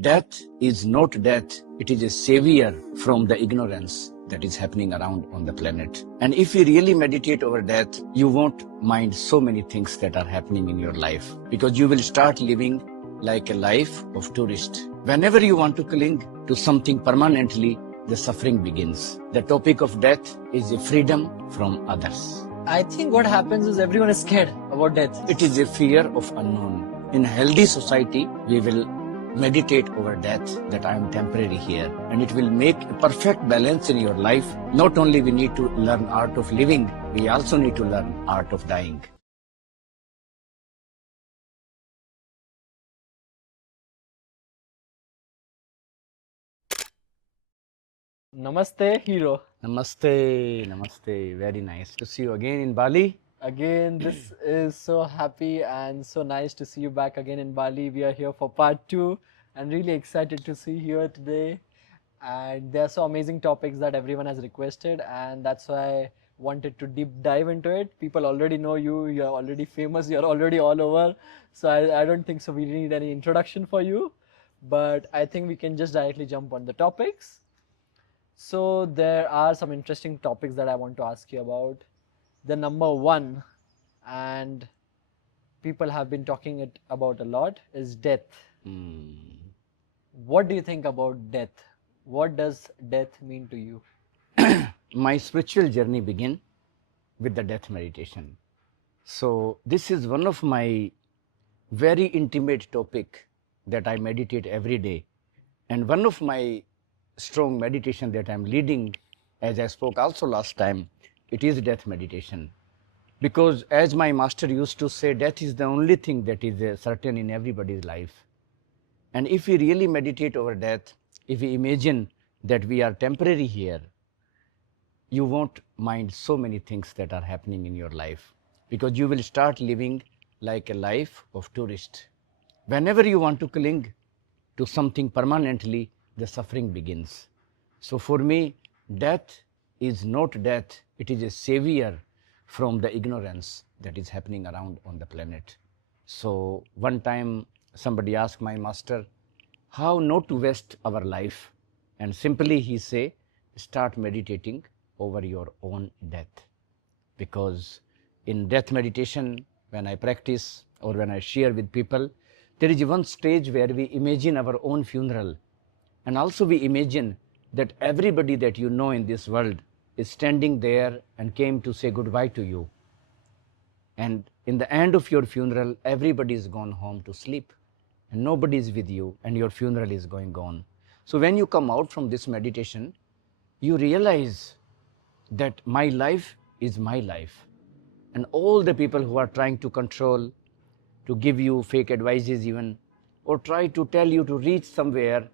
Death is not death, it is a savior from the ignorance that is happening around on the planet. And if you really meditate over death, you won't mind so many things that are happening in your life, because you will start living like a life of tourist. Whenever you want to cling to something permanently, the suffering begins. The topic of death is a freedom from others. I think what happens is everyone is scared about death. It is a fear of unknown. In a healthy society, we will meditate over death, that I am temporary here, and it will make a perfect balance in your life. Not only we need to learn art of living, we also need to learn art of dying. Namaste Hero. Namaste, namaste. Very nice to see you again in Bali. Again, this is so happy and so nice to see you back again in Bali. We are here for part 2 and really excited to see you here today. And there are so amazing topics that everyone has requested, and that's why I wanted to deep dive into it. People already know you, you're already famous, you're already all over. So I don't think so we need any introduction for you. But I think we can just directly jump on the topics. So there are some interesting topics that I want to ask you about. The number one, and people have been talking it about a lot, is death. What do you think about death? What does death mean to you? My spiritual journey began with the death meditation. So this is one of my very intimate topic that I meditate every day, and one of my strong meditation that I'm leading, as I spoke also last time, it is death meditation. Because as my master used to say, death is the only thing that is certain in everybody's life. And if we really meditate over death, if we imagine that we are temporary here, you won't mind so many things that are happening in your life, because you will start living like a life of tourist. Whenever you want to cling to something permanently, the suffering begins. So for me, death is not death, it is a savior from the ignorance that is happening around on the planet. So one time somebody asked my master, how not to waste our life? And simply he say, start meditating over your own death. Because in death meditation, when I practice or when I share with people, there is one stage where we imagine our own funeral. And also we imagine that everybody that you know in this world is standing there and came to say goodbye to you. And in the end of your funeral, everybody is gone home to sleep, and nobody is with you, and your funeral is going on. So when you come out from this meditation, you realize that my life is my life. And all the people who are trying to control, to give you fake advices even, or try to tell you to reach somewhere,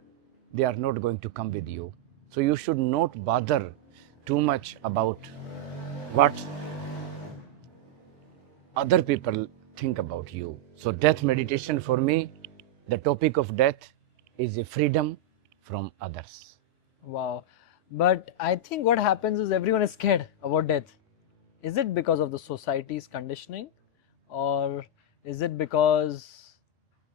they are not going to come with you. So you should not bother too much about what other people think about you. So death meditation for me, the topic of death is a freedom from others. Wow. But I think what happens is everyone is scared about death. Is it because of the society's conditioning, or is it because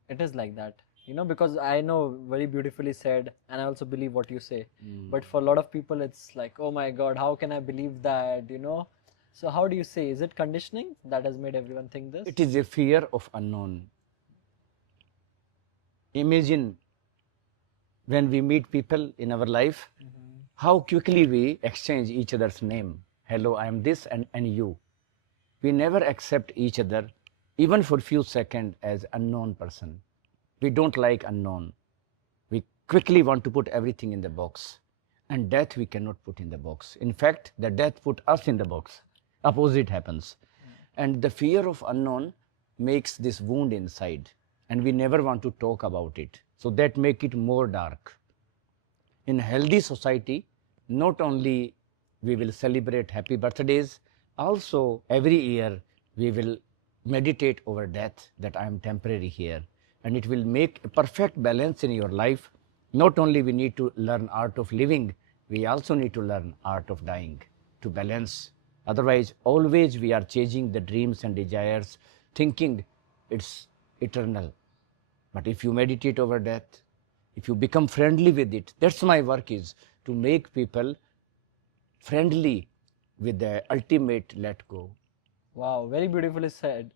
it is like that? You know, because I know very beautifully said, and I also believe what you say. But for a lot of people, it's like, oh my God, how can I believe that? You know. So how do you say? Is it conditioning that has made everyone think this? It is a fear of unknown. Imagine when we meet people in our life, how quickly we exchange each other's name. Hello, I am this and you. We never accept each other, even for few seconds, as unknown person. We don't like unknown. We quickly want to put everything in the box. And death we cannot put in the box. In fact, the death put us in the box. Opposite happens. And the fear of unknown makes this wound inside. And we never want to talk about it. So that make it more dark. In healthy society, not only we will celebrate happy birthdays, also every year we will meditate over death, that I am temporary here. And it will make a perfect balance in your life. Not only we need to learn art of living, we also need to learn art of dying to balance. Otherwise, always we are chasing the dreams and desires, thinking it's eternal. But if you meditate over death, if you become friendly with it, that's my work, is to make people friendly with the ultimate let go. Wow, very beautifully said.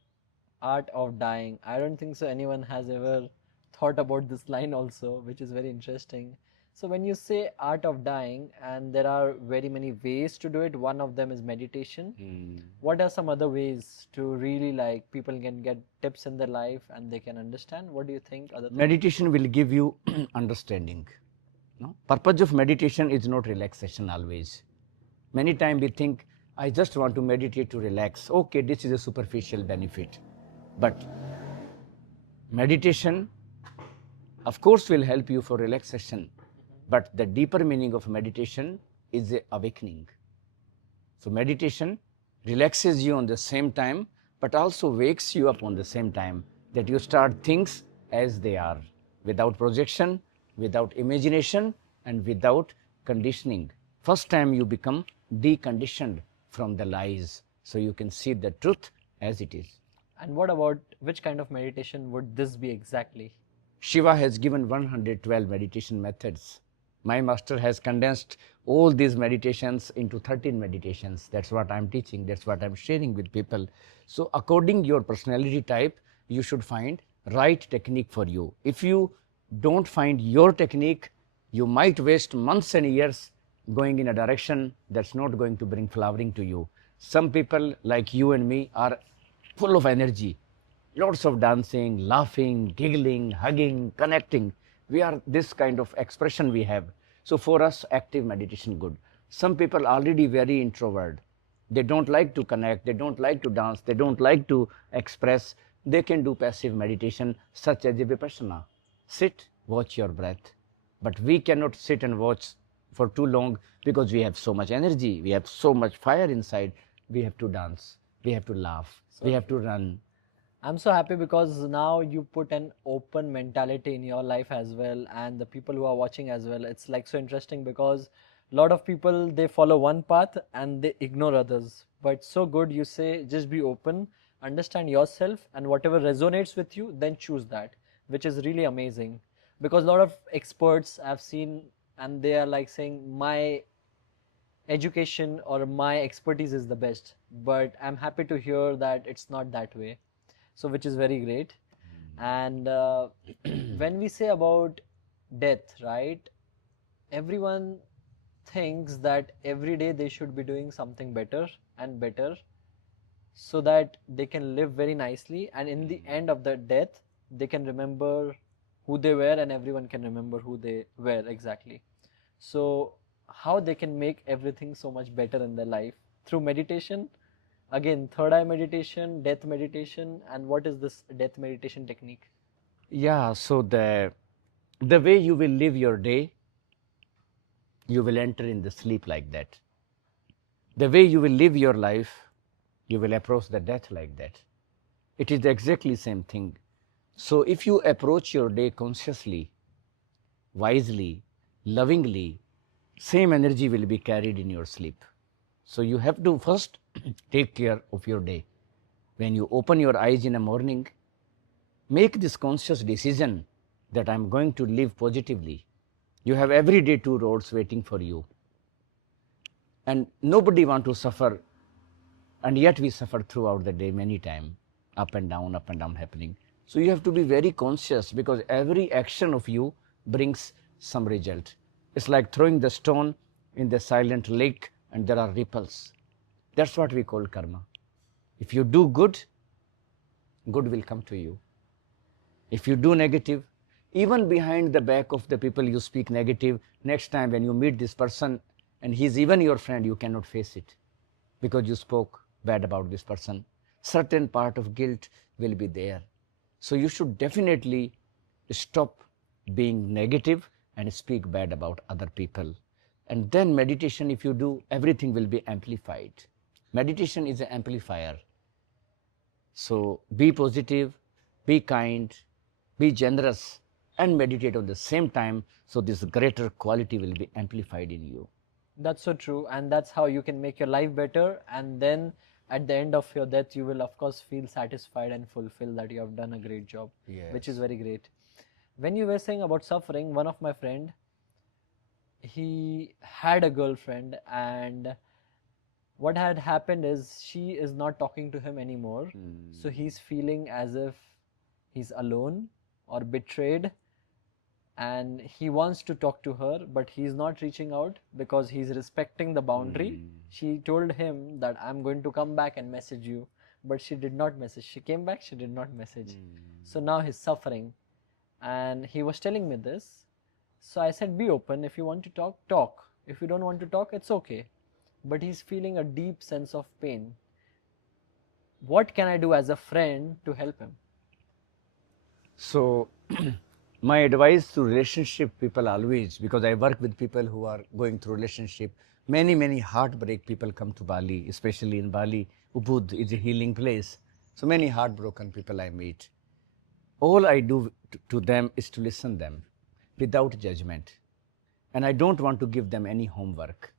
Art of dying. I don't think so anyone has ever thought about this line also, which is very interesting. So when you say art of dying, and there are very many ways to do it, one of them is meditation. What are some other ways to really, like, people can get tips in their life and they can understand? What do you think other things? Meditation will give you understanding. No? Purpose of meditation is not relaxation always. Many times we think, I just want to meditate to relax. Okay, this is a superficial benefit. But meditation, of course, will help you for relaxation. But the deeper meaning of meditation is the awakening. So meditation relaxes you on the same time, but also wakes you up on the same time, that you start things as they are, without projection, without imagination, and without conditioning. First time you become deconditioned from the lies, so you can see the truth as it is. And what about, which kind of meditation would this be exactly? Shiva has given 112 meditation methods. My master has condensed all these meditations into 13 meditations. That's what I'm teaching. That's what I'm sharing with people. So according your personality type, you should find right technique for you. If you don't find your technique, you might waste months and years going in a direction that's not going to bring flowering to you. Some people like you and me are full of energy, lots of dancing, laughing, giggling, hugging, connecting. We are this kind of expression we have. So for us, active meditation good. Some people already very introvert. They don't like to connect, they don't like to dance, they don't like to express. They can do passive meditation such as a vipassana. Sit, watch your breath. But we cannot sit and watch for too long because we have so much energy, we have so much fire inside. We have to dance, we have to laugh, we have to run. I'm so happy because now you put an open mentality in your life as well, and the people who are watching as well. It's like so interesting because a lot of people, they follow one path and they ignore others. But so good, you say just be open, understand yourself, and whatever resonates with you, then choose that, which is really amazing. Because a lot of experts I've seen, and they are like saying my education or my expertise is the best. But I'm happy to hear that it's not that way, so which is very great. And when we say about death, right, everyone thinks that every day they should be doing something better and better so that they can live very nicely, and in the end of the death they can remember who they were and everyone can remember who they were exactly. So how they can make everything so much better in their life through meditation? Again, third eye meditation, death meditation, and what is this death meditation technique? Yeah, so the way you will live your day, you will enter in the sleep like that. The way you will live your life, you will approach the death like that. It is exactly same thing. So if you approach your day consciously, wisely, lovingly, same energy will be carried in your sleep. So you have to first take care of your day. When you open your eyes in the morning, make this conscious decision that I'm going to live positively. You have every day two roads waiting for you. And nobody want to suffer, and yet we suffer throughout the day many times, up and down happening. So you have to be very conscious because every action of you brings some result. It's like throwing the stone in the silent lake and there are ripples. That's what we call karma. If you do good, good will come to you. If you do negative, even behind the back of the people you speak negative, next time when you meet this person and he's even your friend, you cannot face it because you spoke bad about this person. Certain part of guilt will be there. So you should definitely stop being negative and speak bad about other people. And then meditation, if you do, everything will be amplified. Meditation is an amplifier. So be positive, be kind, be generous, and meditate at the same time, so this greater quality will be amplified in you. That's so true, and that's how you can make your life better, and then at the end of your death you will of course feel satisfied and fulfilled that you have done a great job, which is Yes. very great. when you were saying about suffering, one of my friend, he had a girlfriend, and what had happened is she is not talking to him anymore. So he's feeling as if he's alone or betrayed, and he wants to talk to her, but he's not reaching out because he's respecting the boundary. She told him that I'm going to come back and message you, but she did not message. She came back, she did not message. So now he's suffering, and he was telling me this. So I said, be open. If you want to talk, talk. If you don't want to talk, it's okay. But he's feeling a deep sense of pain. What can I do as a friend to help him? So, my advice to relationship people always, because I work with people who are going through relationship, many heartbreak people come to Bali, especially in Bali. Ubud is a healing place. So many heartbroken people I meet. All I do to them is to listen them without judgment. And I don't want to give them any homework.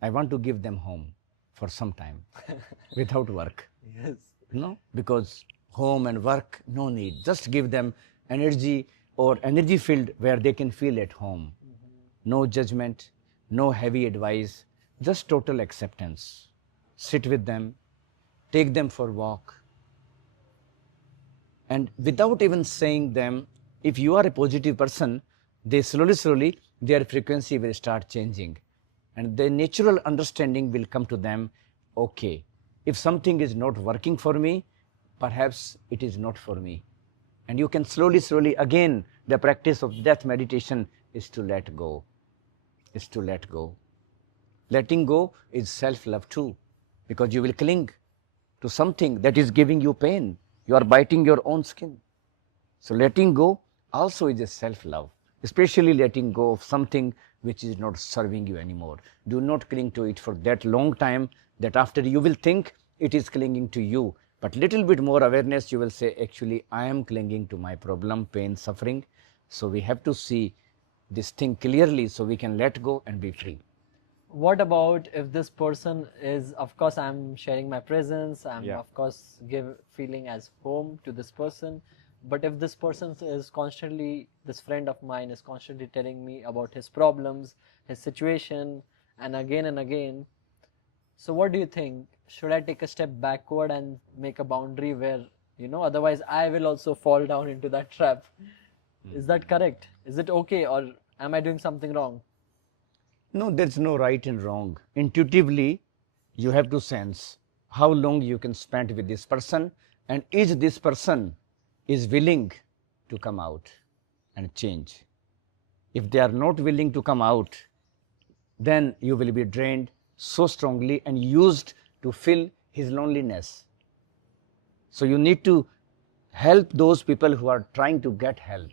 I want to give them home for some time without work. Yes. No, because home and work, no need. Just give them energy or energy field where they can feel at home. No judgment, no heavy advice, just total acceptance. Sit with them, take them for walk. And without even saying them, if you are a positive person, they slowly, their frequency will start changing. And the natural understanding will come to them, okay, if something is not working for me, perhaps it is not for me. And you can slowly, again, the practice of death meditation is to let go, is to let go. Letting go is self-love too, because you will cling to something that is giving you pain. You are biting your own skin. So letting go also is a self-love, especially letting go of something which is not serving you anymore. Do not cling to it for that long time that after you will think it is clinging to you. But little bit more awareness, you will say, actually, I am clinging to my problem, pain, suffering. So we have to see this thing clearly so we can let go and be free. What about if this person is, of course, I'm sharing my presence, I'm Yeah. of course feeling as home to this person, but if this person is constantly, this friend of mine is constantly telling me about his problems, his situation, and again, so what do you think? Should I take a step backward and make a boundary where, otherwise I will also fall down into that trap? Is that correct? Is it okay, or am I doing something wrong? No, there's no right and wrong. Intuitively, you have to sense how long you can spend with this person, and is this person is willing to come out and change. If they are not willing to come out, then you will be drained so strongly and used to fill his loneliness. So you need to help those people who are trying to get help.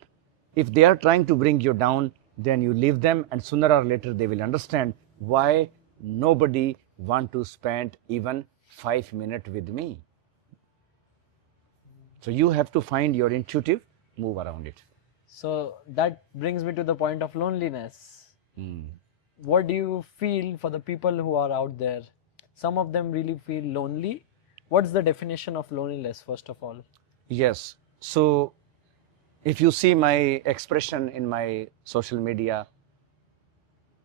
If they are trying to bring you down, then you leave them, and sooner or later they will understand why nobody want to spend even 5 minutes with me. So you have to find your intuitive move around it. So that brings me to the point of loneliness. What do you feel for the people who are out there? Some of them really feel lonely. What's the definition of loneliness, first of all? Yes. So if you see my expression in my social media,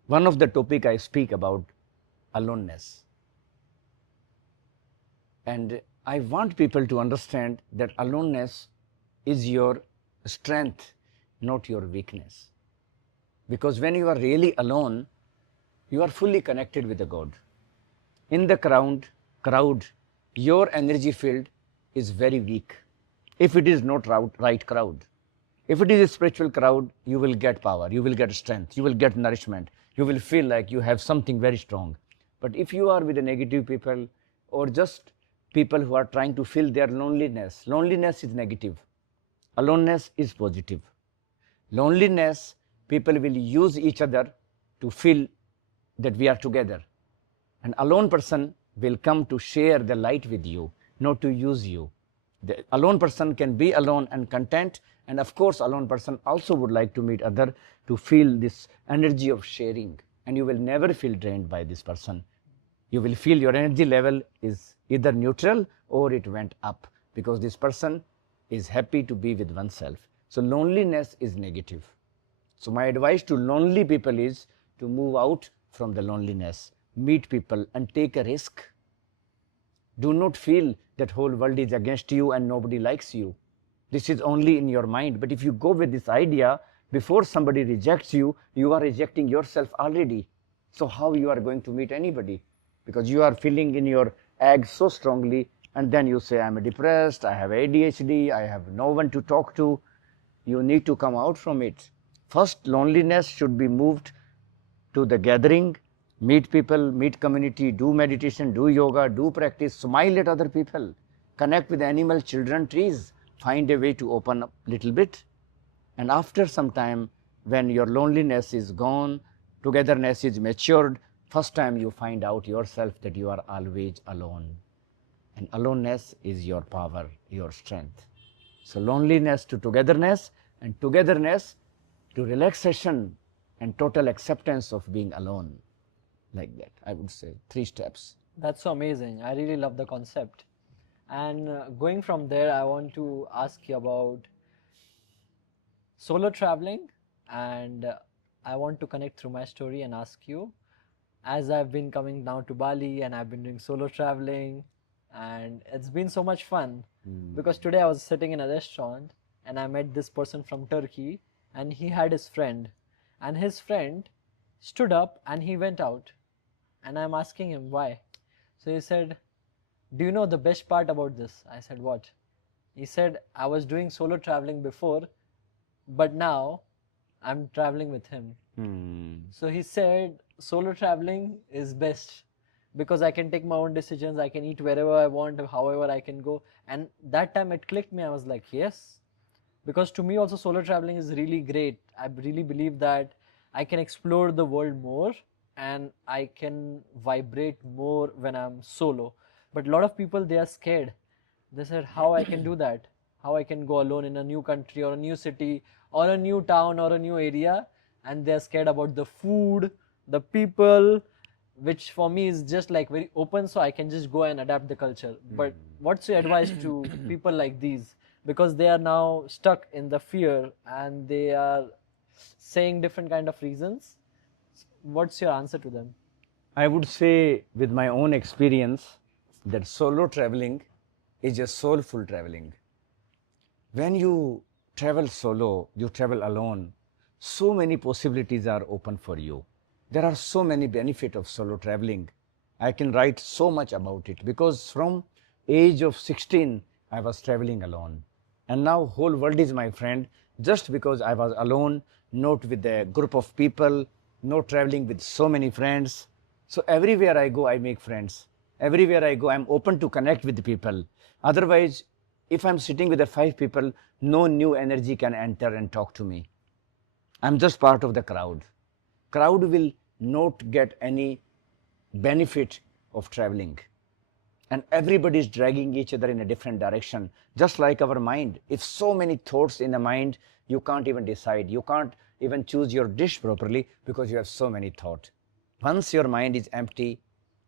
one of the topic I speak about aloneness. And I want people to understand that aloneness is your strength, not your weakness. Because when you are really alone, you are fully connected with the God. In the crowd, your energy field is very weak if it is not right crowd. If it is a spiritual crowd, you will get power, you will get strength, you will get nourishment, you will feel like you have something very strong. But if you are with the negative people or just people who are trying to fill their loneliness, loneliness is negative, aloneness is positive. Loneliness, people will use each other to feel that we are together. An alone person will come to share the light with you, not to use you. The alone person can be alone and content, and of course alone person also would like to meet other to feel this energy of sharing, and you will never feel drained by this person. You will feel your energy level is either neutral or it went up because this person is happy to be with oneself. So loneliness is negative. So my advice to lonely people is to move out from the loneliness, meet people and take a risk. Do not feel that whole world is against you and nobody likes you. This is only in your mind. But if you go with this idea, before somebody rejects you, you are rejecting yourself already. So how you are going to meet anybody? Because you are feeling in your egg so strongly, and then you say, I'm depressed, I have ADHD, I have no one to talk to. You need to come out from it. First, loneliness should be moved to the gathering, meet people, meet community, do meditation, do yoga, do practice, smile at other people, connect with animals, children, trees, find a way to open up a little bit. And after some time, when your loneliness is gone, togetherness is matured, first time you find out yourself that you are always alone. And aloneness is your power, your strength. So loneliness to togetherness, and togetherness to relaxation and total acceptance of being alone. Like that, I would say 3 steps. That's so amazing. I really love the concept. And going from there, I want to ask you about solo traveling. And I want to connect through my story and ask you, as I've been coming now to Bali and I've been doing solo traveling, and it's been so much fun. Because today I was sitting in a restaurant and I met this person from Turkey, and he had his friend, and his friend stood up and he went out, and I'm asking him why. So he said, do you know the best part about this? I said, what? He said, I was doing solo traveling before, but now I'm traveling with him. So he said solo traveling is best because I can take my own decisions, I can eat wherever I want, however I can go. And that time it clicked me. I was like, yes. Because to me also solo traveling is really great. I really believe that I can explore the world more and I can vibrate more when I'm solo. But a lot of people, they are scared. They said, how I can do that? How I can go alone in a new country or a new city or a new town or a new area? And they're scared about the food, the people, which for me is just like very open, so I can just go and adapt the culture. But what's your advice to people like these? Because they are now stuck in the fear and they are saying different kind of reasons. What's your answer to them? I would say, with my own experience, that solo traveling is a soulful traveling. When you travel solo, you travel alone, so many possibilities are open for you. There are so many benefits of solo traveling. I can write so much about it because from age of 16, I was traveling alone. And now whole world is my friend just because I was alone, not with a group of people, not traveling with so many friends. So everywhere I go, I make friends. Everywhere I go, I'm open to connect with people. Otherwise, if I'm sitting with the 5 people, no new energy can enter and talk to me. I'm just part of the crowd. Crowd will not get any benefit of traveling. And everybody is dragging each other in a different direction, just like our mind. If so many thoughts in the mind, you can't even decide. You can't even choose your dish properly because you have so many thoughts. Once your mind is empty,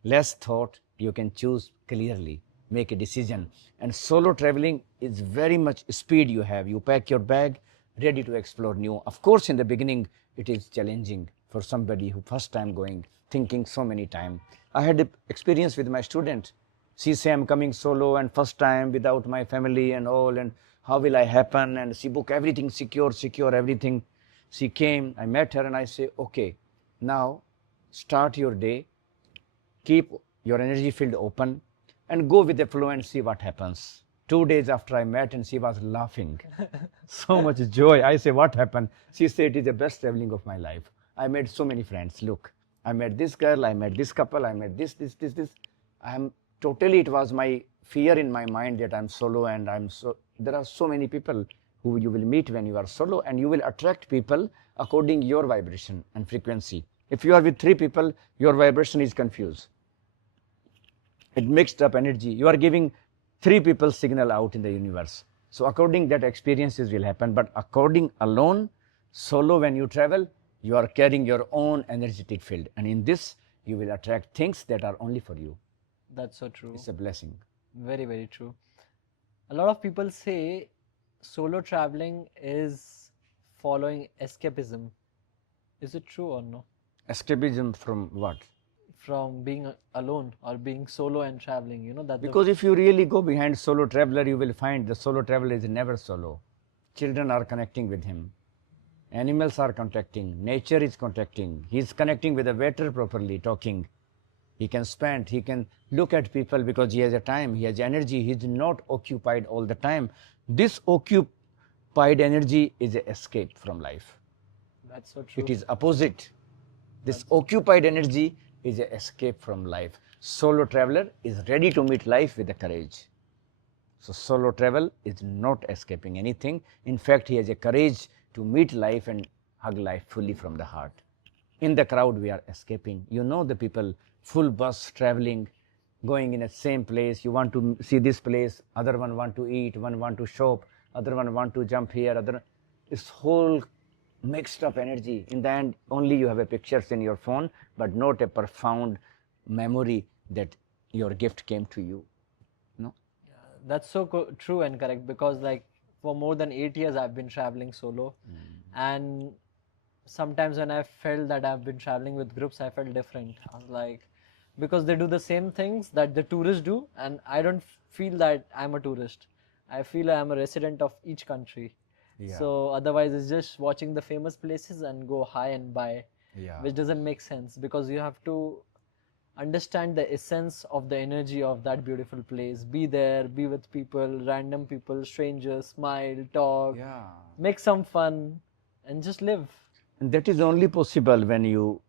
less thought, you can choose clearly, make a decision. And solo traveling is very much speed you have. You pack your bag, ready to explore new. Of course, in the beginning, it is challenging for somebody who first time going, thinking so many times. I had an experience with my student. She say, I'm coming solo and first time without my family and all, and how will I happen? And she book everything, secure everything. She came, I met her and I say, okay, now start your day, keep your energy field open and go with the flow and see what happens. 2 days after I met and she was laughing. So much joy. I say, what happened? She said, it is the best traveling of my life. I made so many friends. Look, I met this girl, I met this couple, I met this. I'm totally, it was my fear in my mind that I'm solo and there are so many people who you will meet when you are solo, and you will attract people according your vibration and frequency. If you are with 3 people, your vibration is confused. It mixed up energy. You are giving 3 people signal out in the universe. So according that experiences will happen. But according alone, solo, when you travel, you are carrying your own energetic field. And in this, you will attract things that are only for you. That's so true. It's a blessing. Very, very true. A lot of people say solo traveling is following escapism. Is it true or no? Escapism from what? From being alone or being solo and traveling, that the Because if you really go behind solo traveler, you will find the solo traveler is never solo. Children are connecting with him. Animals are contacting. Nature is contacting. He is connecting with the waiter properly, talking. He can spend, he can look at people because he has a time, he has energy. He is not occupied all the time. This occupied energy is an escape from life. that's so true. It is opposite. This occupied energy is an escape from life. Solo traveler is ready to meet life with a courage. So solo travel is not escaping anything. In fact, he has a courage to meet life and hug life fully from the heart. In the crowd, we are escaping. You know the people, full bus traveling, going in the same place. You want to see this place, other one want to eat, one want to shop, other one want to jump here, other. This whole mixed up energy. In the end, only you have a pictures in your phone, but not a profound memory that your gift came to you. No. That's so true and correct, because like for more than 8 years I've been traveling solo, and sometimes when I felt that I've been traveling with groups, I felt different. I was like, because they do the same things that the tourists do, and I don't feel that I'm a tourist. I feel I'm a resident of each country. Yeah. So otherwise it's just watching the famous places and go high and buy, Yeah. which doesn't make sense, because you have to understand the essence of the energy of that beautiful place. Be there, be with people, random people, strangers, smile, talk, Yeah. make some fun, and just live. And that is only possible when you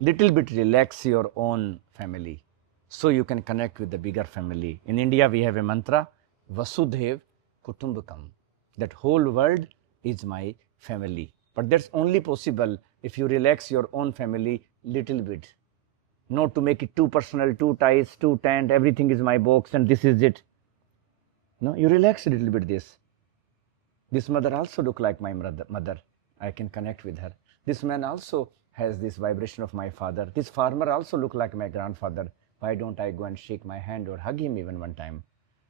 little bit relax your own family, so you can connect with the bigger family. In India, we have a mantra, Vasudhaiv Kutumbakam. That whole world is my family. But that's only possible if you relax your own family little bit. Not to make it too personal, too tight, too tense, everything is my box and this is it. No, you relax a little bit this. This mother also look like my mother. I can connect with her. This man also has this vibration of my father. This farmer also look like my grandfather. Why don't I go and shake my hand or hug him even one time?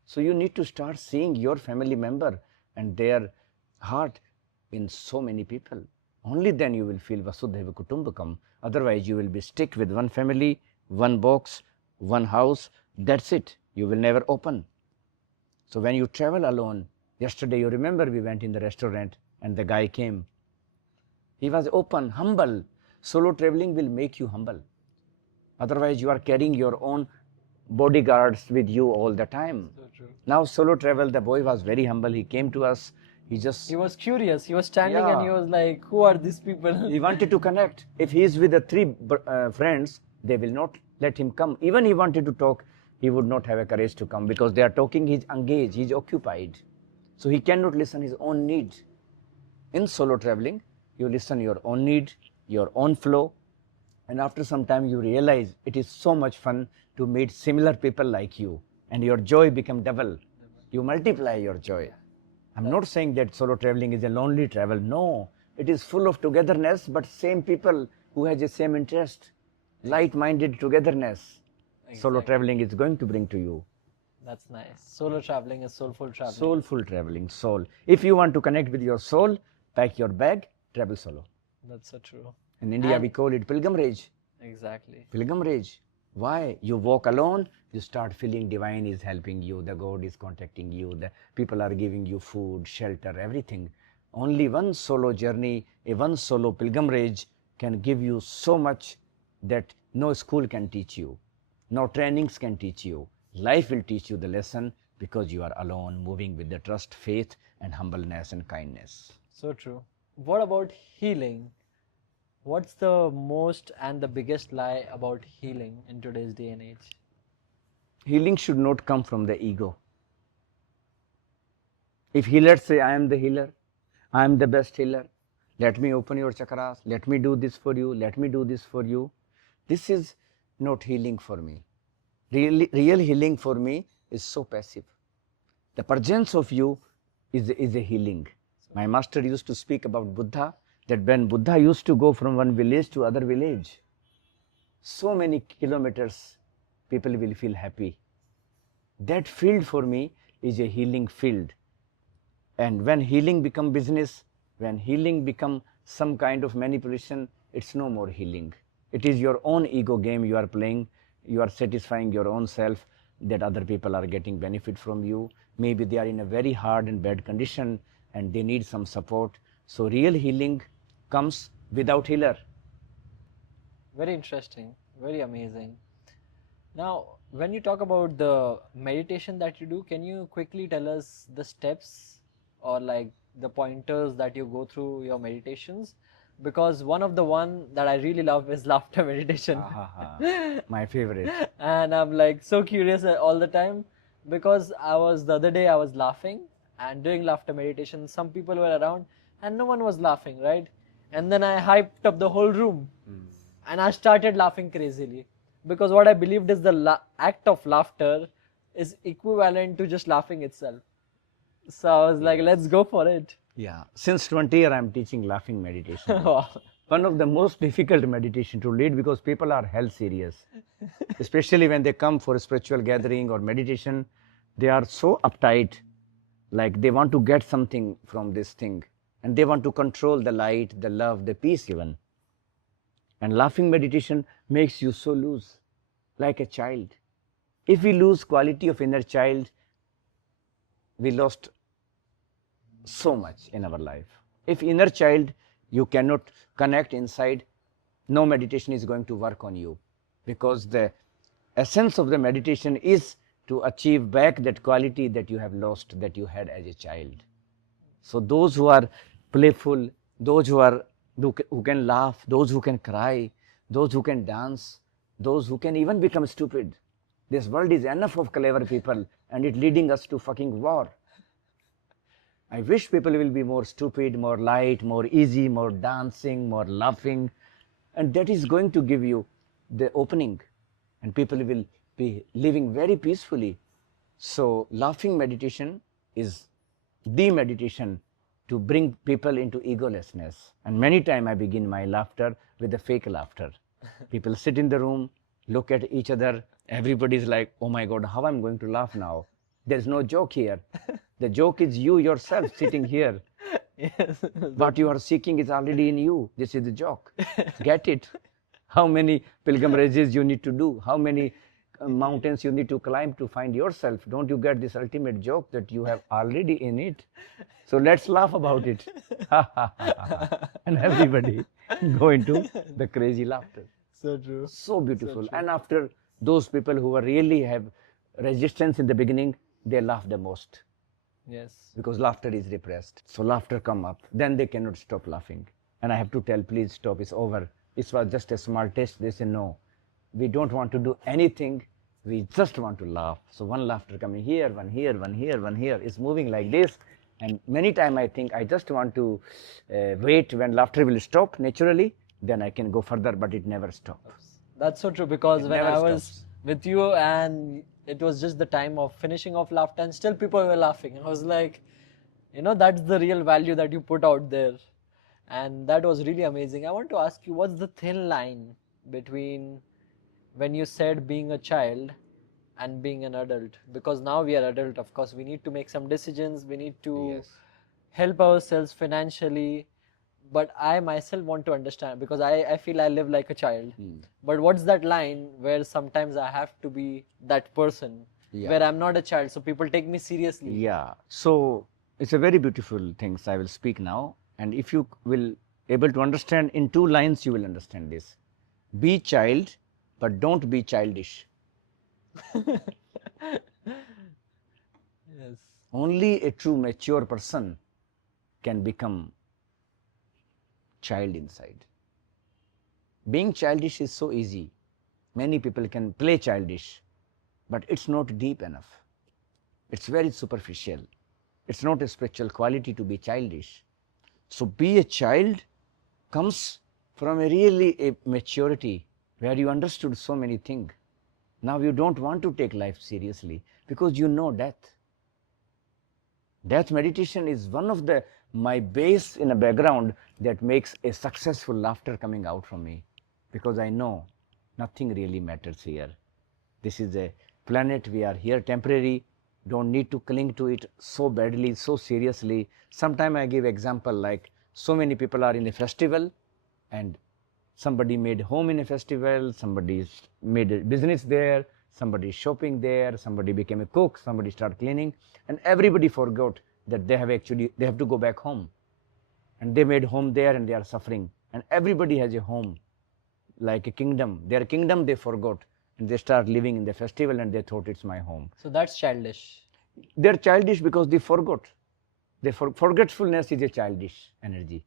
So you need to start seeing your family member and their heart in so many people. Only then you will feel Vasudhaiva Kutumbakam. Otherwise you will be stick with one family, one box, one house. That's it. You will never open. So when you travel alone, yesterday you remember we went in the restaurant and the guy came. He was open, humble. Solo traveling will make you humble. Otherwise you are carrying your own bodyguards with you all the time. So true. Now solo travel, the boy was very humble. He came to us. He was curious. He was standing and he was like, who are these people? He wanted to connect. If he is with the three friends, they will not let him come. Even he wanted to talk, he would not have a courage to come because they are talking, he's engaged, he's occupied. So he cannot listen his own need. In solo traveling, you listen your own need, your own flow, and after some time you realize it is so much fun to meet similar people like you, and your joy become double. You multiply your joy. I'm not saying that solo traveling is a lonely travel. No, it is full of togetherness, but same people who has the same interest, like-minded togetherness. Solo traveling is going to bring to you. That's nice. Solo traveling is soulful traveling. Soulful traveling, soul. If you want to connect with your soul, pack your bag, travel solo. That's so true. In India, we call it pilgrimage. Exactly. Pilgrimage. Why? You walk alone, you start feeling divine is helping you, the God is contacting you, the people are giving you food, shelter, everything. Only one solo journey, a one solo pilgrimage can give you so much that no school can teach you, no trainings can teach you. Life will teach you the lesson because you are alone, moving with the trust, faith, and humbleness and kindness. So true. What about healing? What's the most and the biggest lie about healing in today's day and age? Healing should not come from the ego. If healers say, I am the healer, I am the best healer, let me open your chakras, let me do this for you, let me do this for you, this is not healing for me. Real healing for me is so passive. The presence of you is a healing. My master used to speak about Buddha, that when Buddha used to go from one village to other village, so many kilometers, people will feel happy. That field for me is a healing field. And when healing become business, when healing become some kind of manipulation, it's no more healing. It is your own ego game you are playing. You are satisfying your own self that other people are getting benefit from you. Maybe they are in a very hard and bad condition and they need some support. So real healing comes without healer. Very interesting, very amazing. Now, when you talk about the meditation that you do, can you quickly tell us the steps or like the pointers that you go through your meditations? Because one that I really love is laughter meditation. My favorite. And I'm like so curious all the time because the other day I was laughing and doing laughter meditation. Some people were around and no one was laughing, right? And then I hyped up the whole room and I started laughing crazily because what I believed is the act of laughter is equivalent to just laughing itself. So I was like, let's go for it. Yeah, since 20 years I am teaching laughing meditation. Wow. One of the most difficult meditation to lead because people are hell serious. Especially when they come for a spiritual gathering or meditation, they are so uptight, like they want to get something from this thing and they want to control the light, the love, the peace even. And laughing meditation makes you so loose, like a child. If we lose quality of inner child, we lost so much in our life. If inner child you cannot connect inside, no meditation is going to work on you, because the essence of the meditation is to achieve back that quality that you have lost, that you had as a child. So those who are playful, those who can laugh, those who can cry, those who can dance, those who can even become stupid. This world is enough of clever people and it leading us to fucking war. I wish people will be more stupid, more light, more easy, more dancing, more laughing, and that is going to give you the opening and people will be living very peacefully. So laughing meditation is the meditation to bring people into egolessness. And many times I begin my laughter with a fake laughter. People sit in the room, look at each other, everybody is like, oh my God, how I'm going to laugh now? There's no joke here. The joke is you yourself sitting here. Yes. What you are seeking is already in you. This is the joke. Get it? How many pilgrimages you need to do? How many mountains you need to climb to find yourself? Don't you get this ultimate joke that you have already in it? So let's laugh about it. And everybody go into the crazy laughter. So true. So beautiful. So true. And after those people who are really have resistance in the beginning, they laugh the most. Yes. Because laughter is repressed. So laughter come up. Then they cannot stop laughing. And I have to tell, please stop, it's over. It was just a small test. They say, no, we don't want to do anything. We just want to laugh. So one laughter coming here, one here, one here, one here. It's moving like this. And many times I think I just want to wait when laughter will stop naturally. Then I can go further, but it never stops. That's so true, because It when never I was stops. with you and it was just the time of finishing off laughter and still people were laughing. I was like, that's the real value that you put out there. And that was really amazing. I want to ask you, what's the thin line between when you said being a child and being an adult? Because now we are adult, of course, we need to make some decisions, we need to Yes. help ourselves financially. But I myself want to understand, because I feel I live like a child. But what's that line where sometimes I have to be that person where I'm not a child, so people take me seriously? Yeah. So it's a very beautiful things I will speak now. And if you will able to understand in 2 lines, you will understand this. Be child, but don't be childish. Yes. Only a true mature person can become child inside. Being childish is so easy. Many people can play childish, but it's not deep enough. It's very superficial. It's not a spiritual quality to be childish. So be a child comes from a really a maturity where you understood so many things. Now you don't want to take life seriously because you know death. Death meditation is one of my base in a background that makes a successful laughter coming out from me, because I know nothing really matters here. This is a planet, we are here temporary, don't need to cling to it so badly, so seriously. Sometimes I give example like so many people are in a festival and somebody made home in a festival, somebody made a business there, somebody shopping there, somebody became a cook, somebody started cleaning, and everybody forgot that they have to go back home. And they made home there and they are suffering. And everybody has a home, like a kingdom. Their kingdom they forgot and they start living in the festival and they thought it's my home. So that's childish. They're childish because they forgot. Forgetfulness is a childish energy.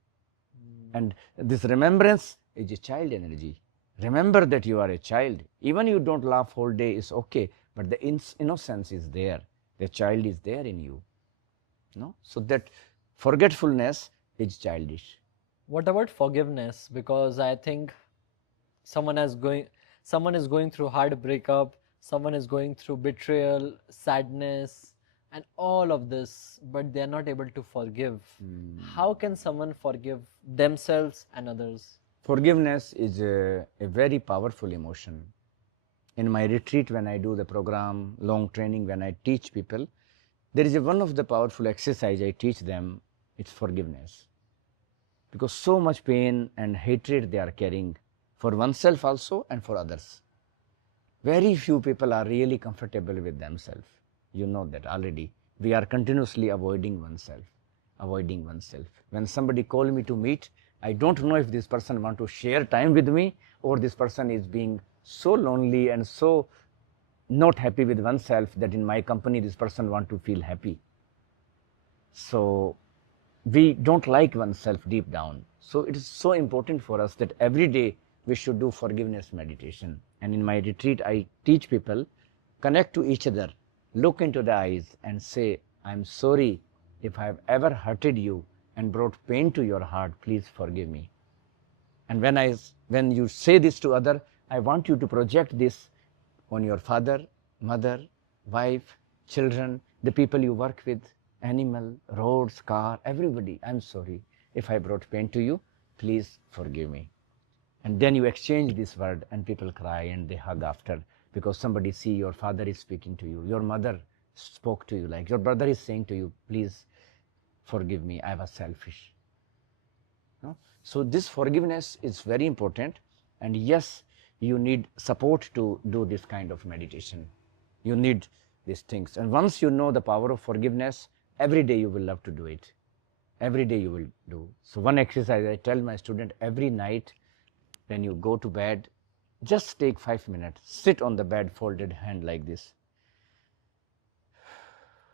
And this remembrance is a child energy. Remember that you are a child. Even you don't laugh whole day is okay, but the innocence is there. The child is there in you. No? So that forgetfulness is childish. What about forgiveness? Because I think someone is going through hard breakup, someone is going through betrayal, sadness, and all of this, but they are not able to forgive. How can someone forgive themselves and others? Forgiveness is a very powerful emotion. In my retreat, when I do the program, long training, when I teach people, there is one of the powerful exercise I teach them, it's forgiveness. Because so much pain and hatred they are carrying for oneself also and for others. Very few people are really comfortable with themselves. You know that already. We are continuously avoiding oneself. When somebody calls me to meet, I don't know if this person wants to share time with me or this person is being so lonely and so not happy with oneself that in my company this person wants to feel happy. So we don't like oneself deep down. So it is so important for us that every day we should do forgiveness meditation. And in my retreat, I teach people, connect to each other, look into the eyes and say, I'm sorry if I have ever hurted you and brought pain to your heart, please forgive me. And when you say this to other, I want you to project this on your father, mother, wife, children, the people you work with, animal, roads, car, everybody. I'm sorry if I brought pain to you, please forgive me. And then you exchange this word and people cry and they hug after because somebody see your father is speaking to you, your mother spoke to you, like your brother is saying to you, please forgive me, I was selfish. No? So this forgiveness is very important, and yes, you need support to do this kind of meditation. You need these things, and once you know the power of forgiveness, every day you will love to do it. Every day you will do. So one exercise I tell my student, every night when you go to bed, just take 5 minutes, sit on the bed, folded hand like this.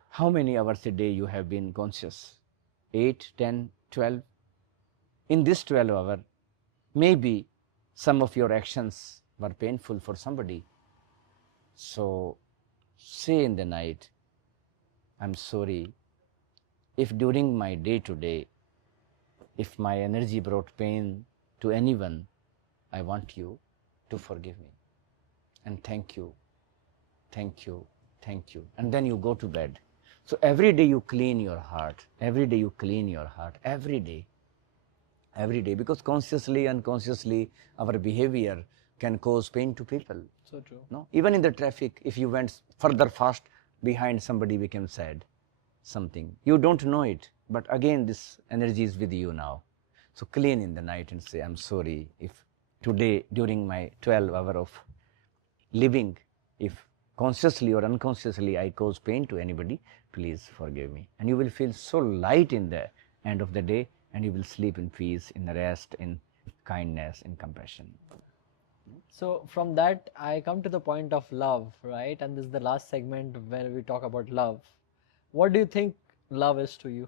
How many hours a day you have been conscious? 8, 10, 12? In this 12 hour, maybe some of your actions were painful for somebody. So say in the night, I'm sorry if during my day to day, if my energy brought pain to anyone, I want you to forgive me. And thank you, thank you, thank you. And then you go to bed. So every day you clean your heart. Every day you clean your heart. Every day. Every day. Because consciously, unconsciously, our behavior can cause pain to people. So true. No? Even in the traffic, if you went further fast, behind somebody became sad. Something. You don't know it. But again, this energy is with you now. So clean in the night and say, I'm sorry if today during my 12 hour of living, if consciously or unconsciously I cause pain to anybody, please forgive me. And you will feel so light in the end of the day, and you will sleep in peace, in rest, in kindness, in compassion. So from that, I come to the point of love, right? And this is the last segment where we talk about love. What do you think love is to you?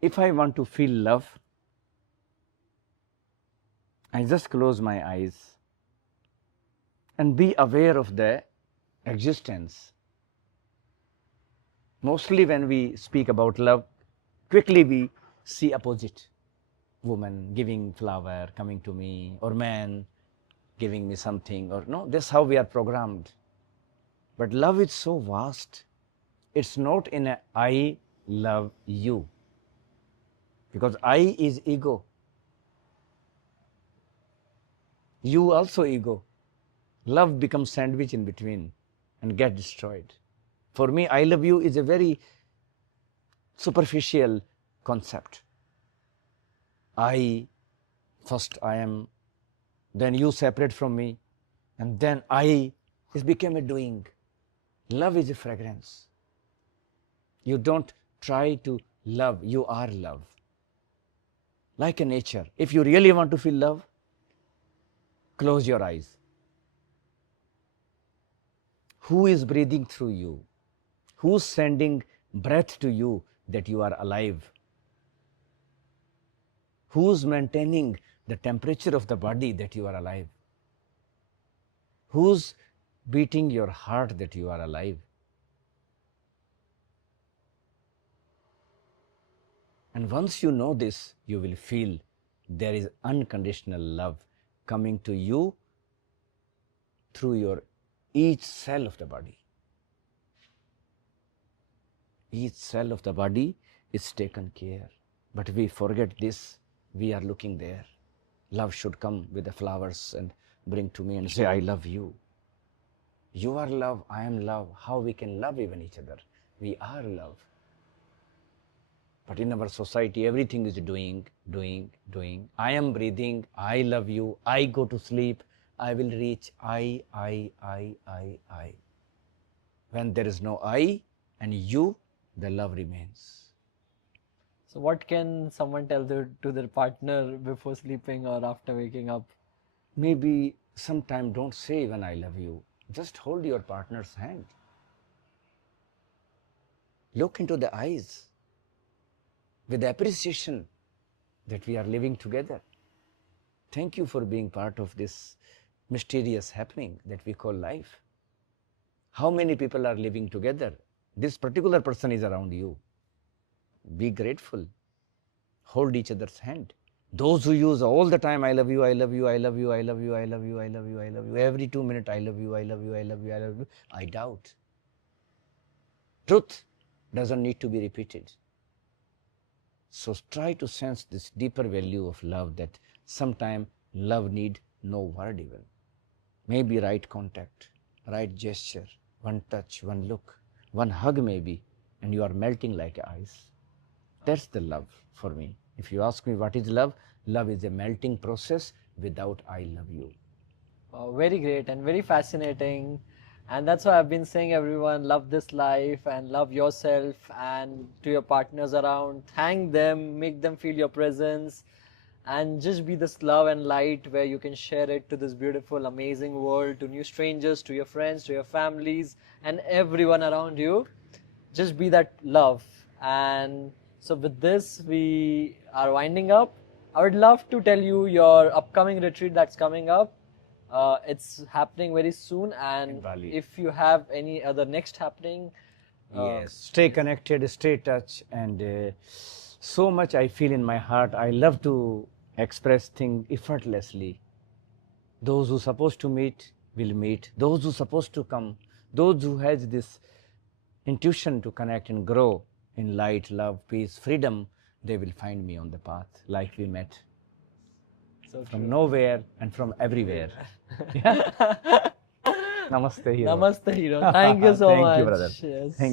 If I want to feel love, I just close my eyes and be aware of the existence. Mostly when we speak about love, quickly we see opposite. Woman giving flower, coming to me, or man giving me something, or no, that's how we are programmed. But love is so vast. It's not in a I love you. Because I is ego. You also ego. Love becomes sandwich in between and get destroyed. For me, I love you is a very superficial concept. First I am, then you separate from me, and then it became a doing. Love is a fragrance. You don't try to love, you are love. Like a nature. If you really want to feel love, close your eyes. Who is breathing through you? Who's sending breath to you that you are alive? Who's maintaining the temperature of the body that you are alive? Who's beating your heart that you are alive? And once you know this, you will feel there is unconditional love coming to you through your each cell of the body. Each cell of the body is taken care. But we forget this. We are looking there. Love should come with the flowers and bring to me and say, I love you. You are love, I am love. How we can love even each other? We are love. But in our society, everything is doing. I am breathing, I love you, I go to sleep, I will reach I. When there is no I and you, the love remains. So what can someone tell to their partner before sleeping or after waking up? Maybe sometime don't say even I love you. Just hold your partner's hand. Look into the eyes with appreciation that we are living together. Thank you for being part of this mysterious happening that we call life. How many people are living together? This particular person is around you. Be grateful. Hold each other's hand. Those who use all the time, I love you, I love you, I love you, I love you, I love you, I love you, I love you, every 2 minutes, I love you, I love you, I love you, I love you, I doubt. Truth doesn't need to be repeated. So try to sense this deeper value of love, that sometime love need no word even. Maybe right contact, right gesture, one touch, one look, one hug maybe, and you are melting like ice. That's the love for me. If you ask me what is love, love is a melting process without I love you. Very great and very fascinating. And that's why I've been saying, everyone, love this life and love yourself, and to your partners around, thank them, make them feel your presence, and just be this love and light where you can share it to this beautiful, amazing world, to new strangers, to your friends, to your families, and everyone around you. Just be that love. And so with this, we are winding up. I would love to tell you your upcoming retreat that's coming up. It's happening very soon, and if you have any other next happening, yes, stay connected, stay touch, and so much I feel in my heart. I love to express things effortlessly. Those who supposed to meet will meet. Those who supposed to come, those who has this intuition to connect and grow in light, love, peace, freedom, they will find me on the path like we met. so From true. nowhere and from everywhere. Yeah. Namaste Hero. Namaste Hero. Thank you so Thank much. you, brother. Yes. Thank